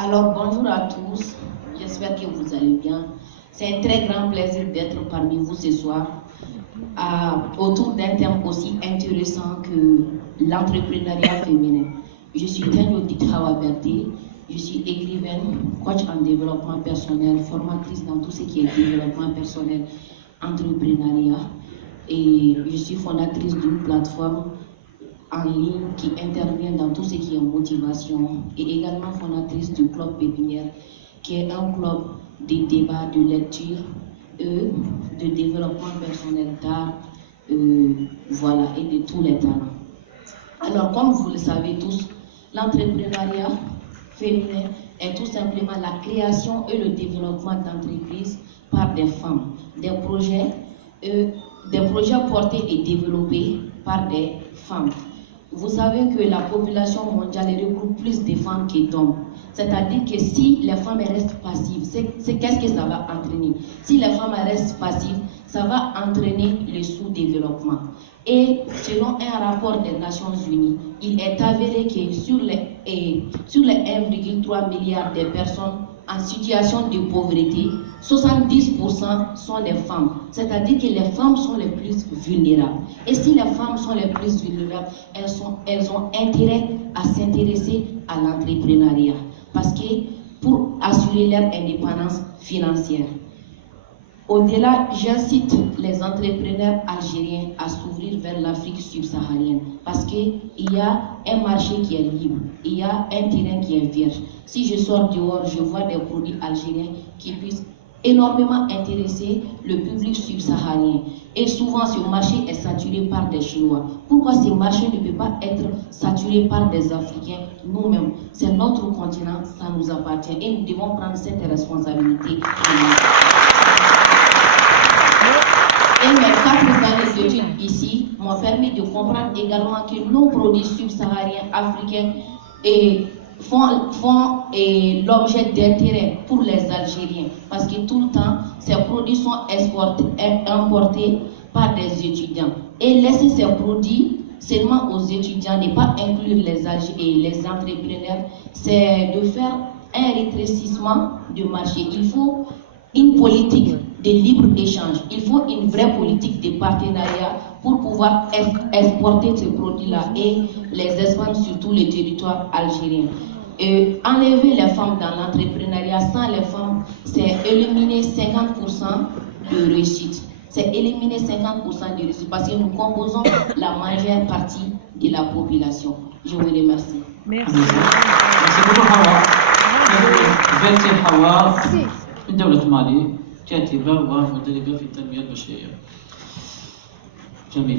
Alors bonjour à tous, j'espère que vous allez bien. C'est un très grand plaisir d'être parmi vous ce soir autour d'un thème aussi intéressant que l'entrepreneuriat féminin. Je suis Tenyodik Hawa Berté, je suis écrivaine, coach en développement personnel, formatrice dans tout ce qui est développement personnel, entrepreneuriat, et je suis fondatrice d'une plateforme en ligne qui intervient dans tout ce qui est motivation, et également fondatrice du Club Pépinière, qui est un club de débat, de lecture, de développement personnel, d'art, voilà, et de tous les talents. Alors, comme vous le savez tous, l'entrepreneuriat féminin est tout simplement la création et le développement d'entreprises par des femmes, des projets portés et développés par des femmes. Vous savez que la population mondiale regroupe plus de femmes que d'hommes. C'est-à-dire que si les femmes restent passives, qu'est-ce que ça va entraîner? Si les femmes restent passives, ça va entraîner le sous-développement. Et selon un rapport des Nations Unies, il est avéré que sur les 1,3 milliard de personnes en situation de pauvreté, 70% sont des femmes. C'est-à-dire que les femmes sont les plus vulnérables. Et si les femmes sont les plus vulnérables, elles ont intérêt à s'intéresser à l'entrepreneuriat. Parce que pour assurer leur indépendance financière. Au-delà, j'incite les entrepreneurs algériens à s'ouvrir vers l'Afrique subsaharienne parce qu'il y a un marché qui est libre, il y a un terrain qui est vierge. Si je sors dehors, je vois des produits algériens qui puissent énormément intéresser le public subsaharien. Et souvent, ce marché est saturé par des Chinois. Pourquoi ce marché ne peut pas être saturé par des Africains nous-mêmes? C'est notre continent, ça nous appartient et nous devons prendre cette responsabilité. Et mes 4 années d'études ici m'ont permis de comprendre également que nos produits subsahariens africains font l'objet d'intérêt pour les Algériens. Parce que tout le temps, ces produits sont importés par des étudiants. Et laisser ces produits seulement aux étudiants, ne pas inclure les entrepreneurs, c'est de faire un rétrécissement du marché. Il faut une politique de libre-échange. Il faut une vraie politique de partenariat pour pouvoir exporter ces produits-là et les expandre sur tout le territoire algérien. Enlever les femmes dans l'entrepreneuriat, sans les femmes, c'est éliminer 50% de réussite. C'est éliminer 50% de réussite parce que nous composons la majeure partie de la population. Je vous remercie. Merci. Merci beaucoup, Hawa. Hawa. من دولة مالي كاتبة ومدربة في التنمية البشرية. جميل.